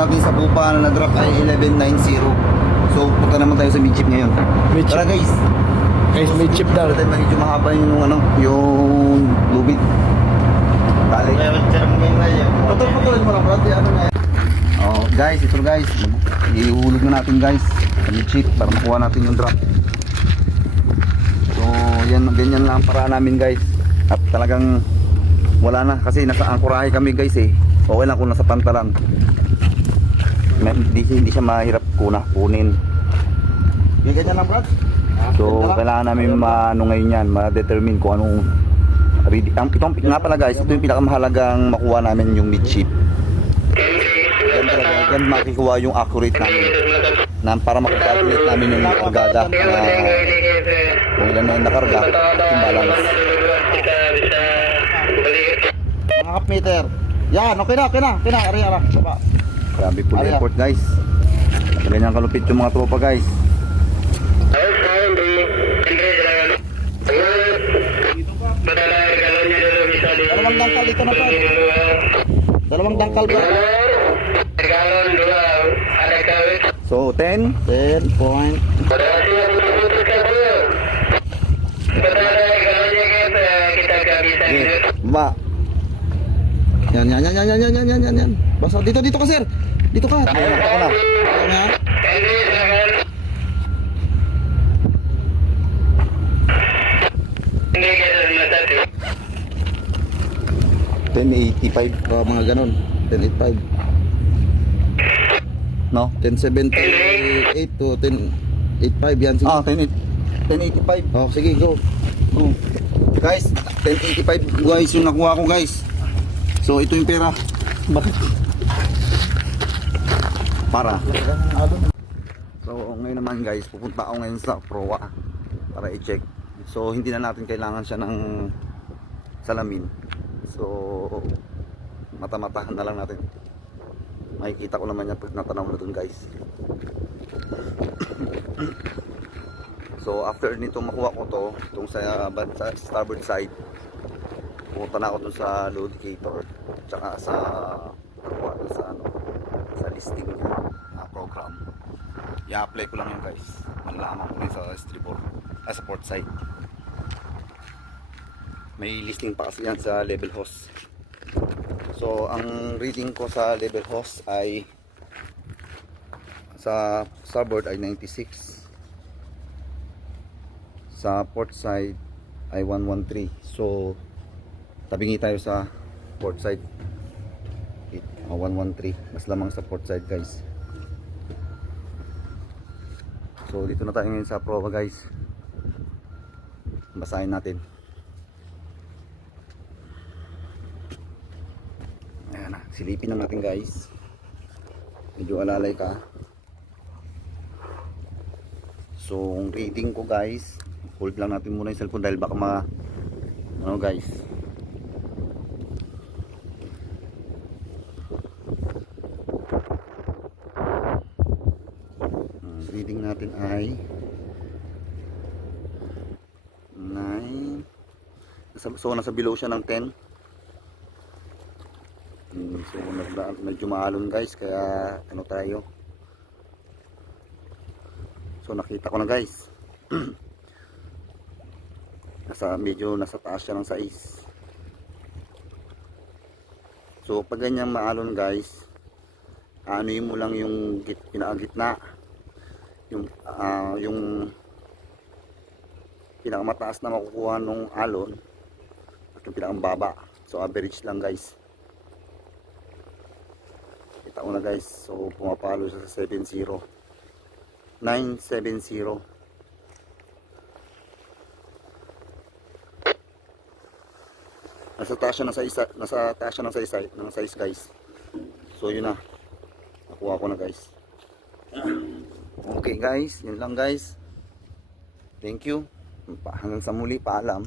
natin sa Bupa na na-drop ay 1190. So punta naman tayo sa mid-chip ngayon. Mid-chip. Tara guys. Guys, may chip daw. Dahil medyo mahaba yung ano, yung lubid. Tali. Putol-putulin mo lang bro. Ano nga. Oh, guys, ito guys. Ihulog na natin guys sa mid-chip para makuha natin yung drop. So, yan, ganyan lang ang paraan namin guys. At talagang wala na kasi nasa angkorahe kami guys eh. Okay lang kung nasa pantalan. Hindi siya mahirap kunin. Ganyan lang bro. So, kailangan namin ano ngayon yan, ma-determine kung anong itong nga pala guys, ito yung pinakamahalagang makuha namin yung mid-chip. Yan talaga, yan makikuha yung accurate namin para makalculate namin yung kargada na kung ilan na yung nakarga, yung balance. Mga half meter. Yan, okay na. Ari. Grabe full effort guys. Ganyan kalupit yung mga tropa guys. Dalawang dangkal dito na pa. Dalawang dangkal ba? So 10 point. Ba. Yan. Basta dito ka sir. Dito ka. Ako na. Ayan. 1085 mga ganun. 1085. No? 1078 to 1085 yan. Sige. 1085. Oh, sige, go. Guys, 1085 guys yung nakuha ko guys. So ito yung pera. Bakit? Para. So ngayon naman guys, pupunta ako ngayon sa Proa para i-check. So hindi na natin kailangan siya ng salamin. So mata-matahan na lang natin. Makikita ko naman yan pag natanaw na dun guys. So after nito makuha ko to itong sa starboard side, pupunta na ako dun sa loadicator tsaka sa listing program. I-apply ko lang yun guys. Malalaman ko rin sa estribor sa port side. May listing pa kasi yan sa level host. So ang reading ko sa level host ay sa starboard ay 96, sa port side ay 113. So tabingi tayo sa port side. 113 mas lamang sa port side guys. So dito na tayo ngayon sa Proa guys. Basahin natin. Ayan na, silipin na natin guys. Medyo alalay ka. So ang reading ko guys, hold lang natin muna yung cellphone dahil baka ano guys. Reading natin ay 9. So nasa below siya ng 10. So medyo maalon guys, kaya ano tayo. So nakita ko na guys. Medyo nasa taas siya ng 6. So pag ganyan maalon guys, anoyin mo lang yung pinakagitna, yung pinakamataas na makukuha nung alon at yung pinakambaba. So average lang guys. Kita ko na guys. So pumapalo siya sa 70, 970. Nasa taas siya ng size guys. So yun na, nakuha ko na guys. Okay guys, yun lang guys. Thank you. Hanggang sa muli, paalam.